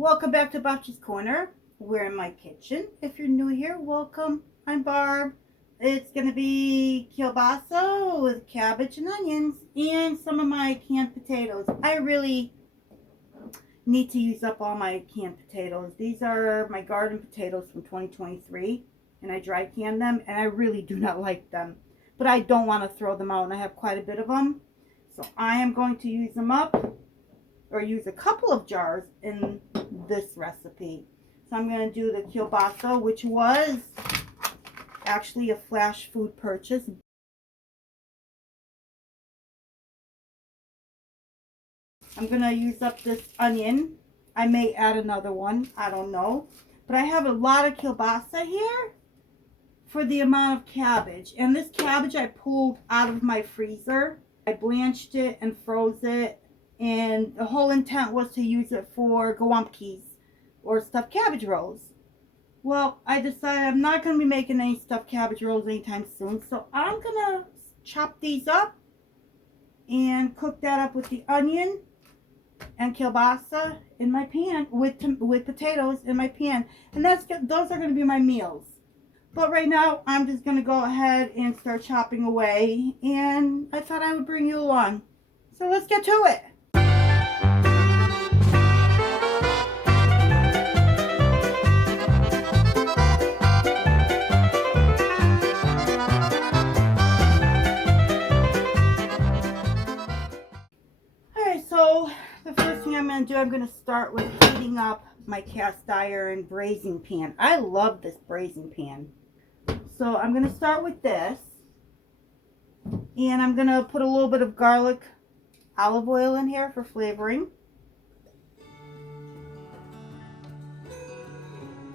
Welcome back to Bob's Corner. We're in my kitchen. If you're new here, welcome. I'm Barb. It's going to be kielbasa with cabbage and onions and some of my canned potatoes. I really need to use up all my canned potatoes. These are my garden potatoes from 2023 and I dry canned them and I really do not like them. But I don't want to throw them out and I have quite a bit of them. So I am going to use them up, or use a couple of jars in this recipe. So I'm going to do the kielbasa, which was actually a flash food purchase. I'm going to use up this onion. I may add another one, I don't know. But I have a lot of kielbasa here for the amount of cabbage. And this cabbage I pulled out of my freezer. I blanched it and froze it. And the whole intent was to use it for gołąbkis or stuffed cabbage rolls. Well, I decided I'm not going to be making any stuffed cabbage rolls anytime soon. So I'm going to chop these up and cook that up with the onion and kielbasa in my pan with potatoes in my pan. And those are going to be my meals. But right now, I'm just going to go ahead and start chopping away. And I thought I would bring you along. So let's get to it. So the first thing I'm going to do, I'm going to start with heating up my cast iron braising pan. I love this braising pan. So I'm going to start with this. And I'm going to put a little bit of garlic olive oil in here for flavoring.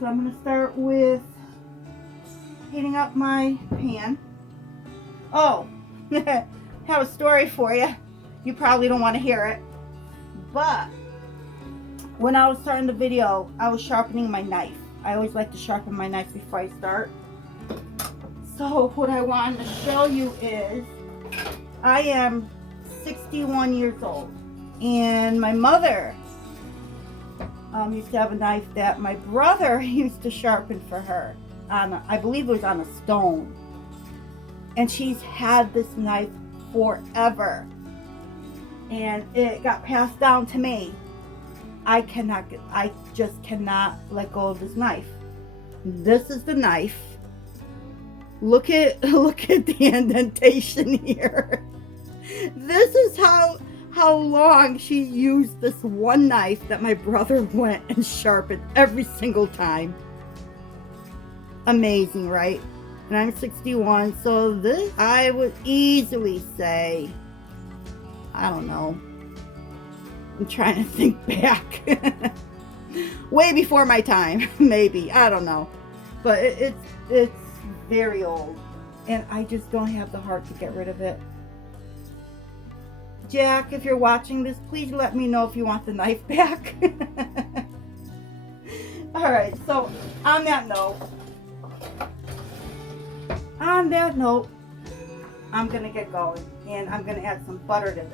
So I'm going to start with heating up my pan. Oh, I have a story for you. You probably don't want to hear it. But when I was starting the video, I was sharpening my knife. I always like to sharpen my knife before I start. So what I wanted to show you is I am 61 years old. And my mother used to have a knife that my brother used to sharpen for her. I believe it was on a stone. And she's had this knife forever. And it got passed down to me. I just cannot let go of this knife. This is the knife. Look at the indentation here. This is how long she used this one knife that my brother went and sharpened every single time. Amazing, right? And I'm 61, so this I would easily say, I don't know. I'm trying to think back. Way before my time, maybe. I don't know. But it's very old. And I just don't have the heart to get rid of it. Jack, if you're watching this, please let me know if you want the knife back. Alright, so on that note, I'm going to get going. And I'm going to add some butter to this.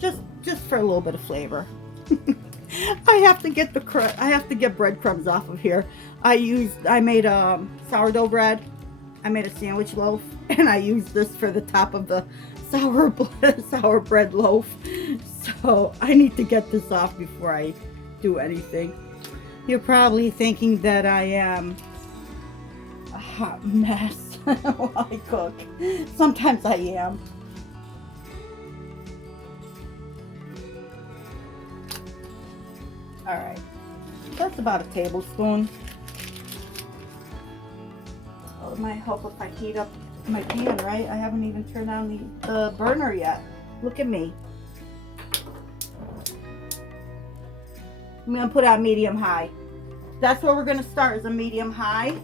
Just for a little bit of flavor. I have to get breadcrumbs off of here. I made sourdough bread. I made a sandwich loaf, and I used this for the top of the sour bread loaf. So I need to get this off before I do anything. You're probably thinking that I am a hot mess while I cook. Sometimes I am. Alright, that's about a tablespoon. Oh, it might help if I heat up my pan, right? I haven't even turned on the burner yet. Look at me. I'm going to put it on medium-high. That's where we're going to start, is a medium-high.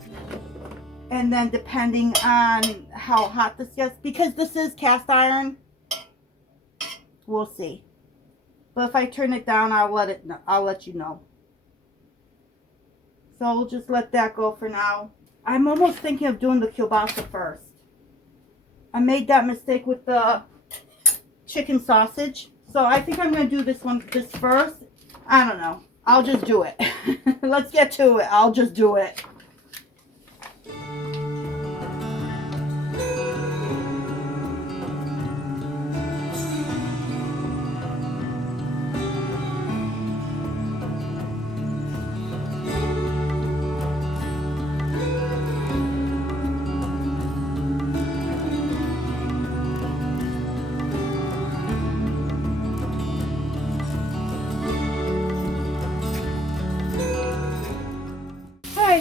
And then depending on how hot this gets, because this is cast iron, we'll see. But if I turn it down, I'll let you know. So we'll just let that go for now. I'm almost thinking of doing the kielbasa first. I made that mistake with the chicken sausage. So I think I'm going to do this first. I don't know. I'll just do it. Let's get to it. I'll just do it.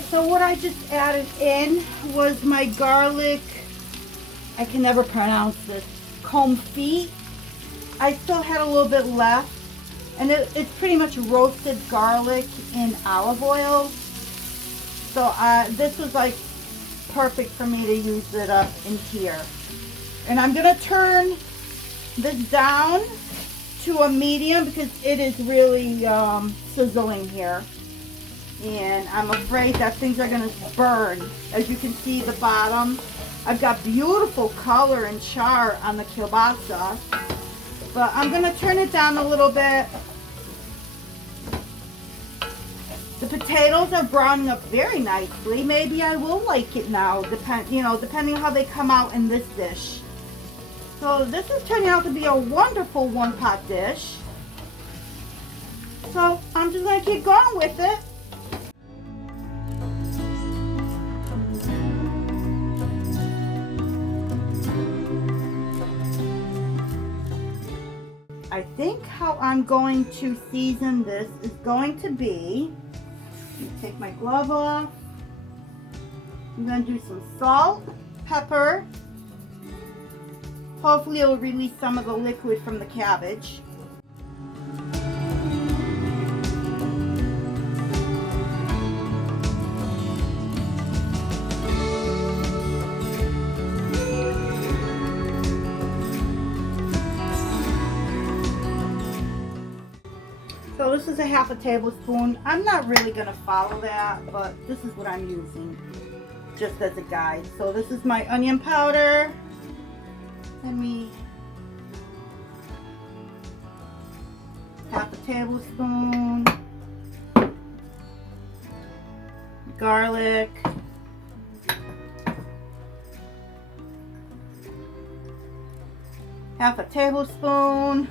So what I just added in was my garlic, I can never pronounce this, confit. I still had a little bit left, and it's pretty much roasted garlic in olive oil. So this was like perfect for me to use it up in here. And I'm gonna turn this down to a medium because it is really sizzling here. And I'm afraid that things are going to burn. As you can see the bottom, I've got beautiful color and char on the kielbasa, but I'm going to turn it down a little bit. The potatoes are browning up very nicely. Maybe I will like it now, depending on how they come out in this dish. So this is turning out to be a wonderful one-pot dish. So I'm just going to keep going with it. I think how I'm going to season this is going to be, let me take my glove off. I'm going to do some salt, pepper. Hopefully it will release some of the liquid from the cabbage. So this is a half a tablespoon. I'm not really going to follow that, but this is what I'm using just as a guide. So this is my onion powder. Half a tablespoon. Garlic. Half a tablespoon.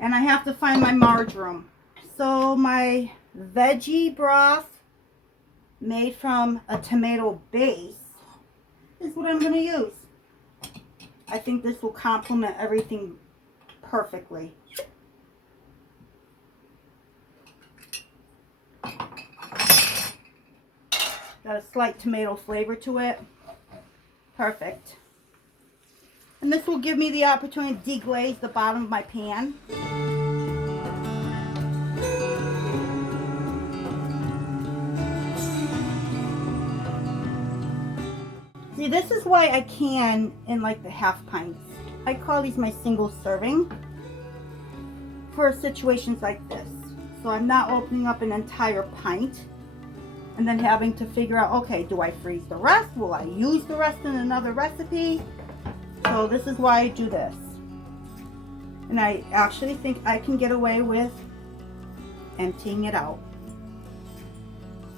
And I have to find my marjoram. So my veggie broth made from a tomato base is what I'm going to use. I think this will complement everything perfectly. Got a slight tomato flavor to it. Perfect. And this will give me the opportunity to deglaze the bottom of my pan. See, this is why I can in like the half pints. I call these my single serving for situations like this. So I'm not opening up an entire pint and then having to figure out, okay, do I freeze the rest? Will I use the rest in another recipe? So this is why I do this. And I actually think I can get away with emptying it out.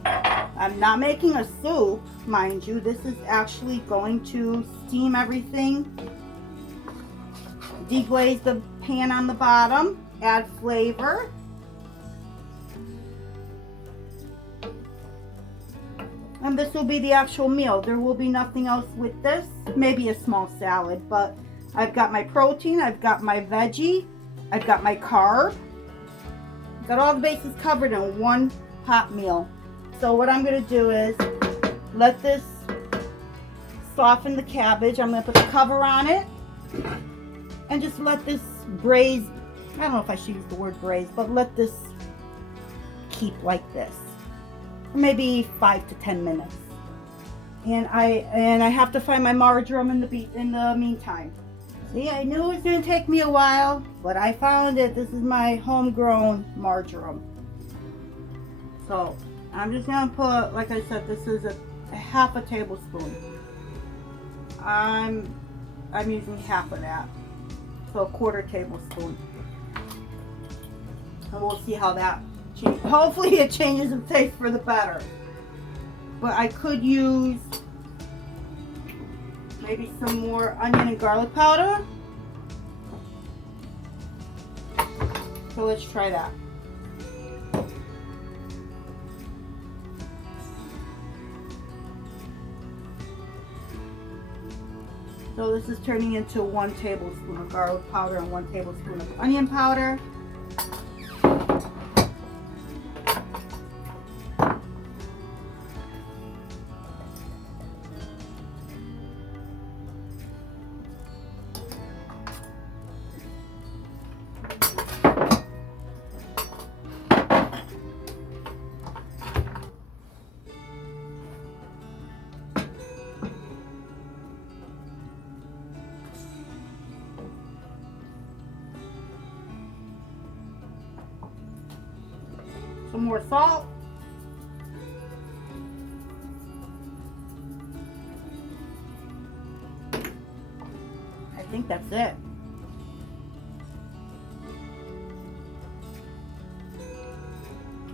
I'm not making a soup, mind you. This is actually going to steam everything, deglaze the pan on the bottom, add flavor. And this will be the actual meal. There will be nothing else with this. Maybe a small salad, but I've got my protein, I've got my veggie, I've got my carb. Got all the bases covered in one hot meal. So what I'm going to do is let this soften the cabbage. I'm going to put the cover on it and just let this braise. I don't know if I should use the word braise, but let this keep like this. Maybe 5 to 10 minutes. And I have to find my marjoram in the meantime. See, I knew it was going to take me a while, but I found it. This is my homegrown marjoram. So I'm just going to put, like I said, this is a half a tablespoon. I'm using half of that, so a quarter tablespoon. And we'll see how that changes. Hopefully it changes the taste for the better. But I could use maybe some more onion and garlic powder. So let's try that. So this is turning into 1 tablespoon of garlic powder and 1 tablespoon of onion powder. Some more salt. I think that's it.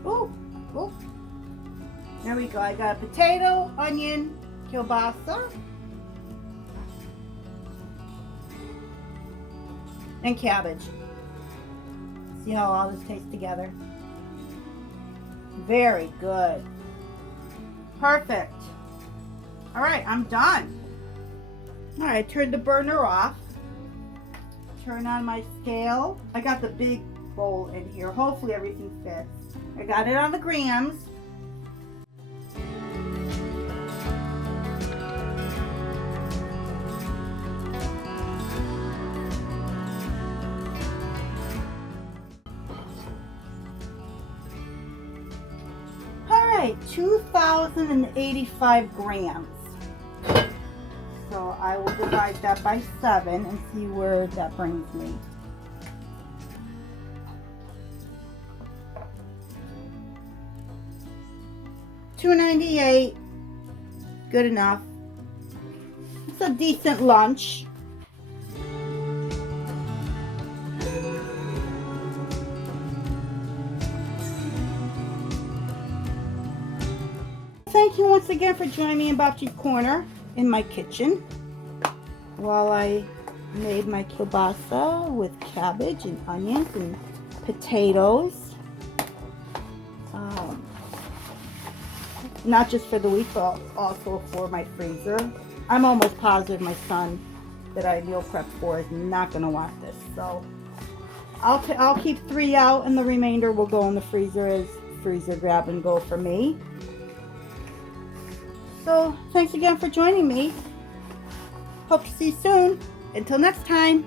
Oh, oh. There we go. I got a potato, onion, kielbasa, and cabbage. See how all this tastes together? Very good. Perfect. All right, I'm done. All right, turn the burner off. Turn on my scale. I got the big bowl in here. Hopefully everything fits. I got it on the grams. Alright, 2,085 grams. So I will divide that by 7 and see where that brings me. $2.98, good enough. It's a decent lunch. Thank you once again for joining me in Babci's Corner in my kitchen while I made my kielbasa with cabbage and onions and potatoes. Not just for the week, but also for my freezer. I'm almost positive my son that I meal prep for is not going to want this, so I'll keep 3 out and the remainder will go in the freezer as freezer grab and go for me. So thanks again for joining me. Hope to see you soon. Until next time.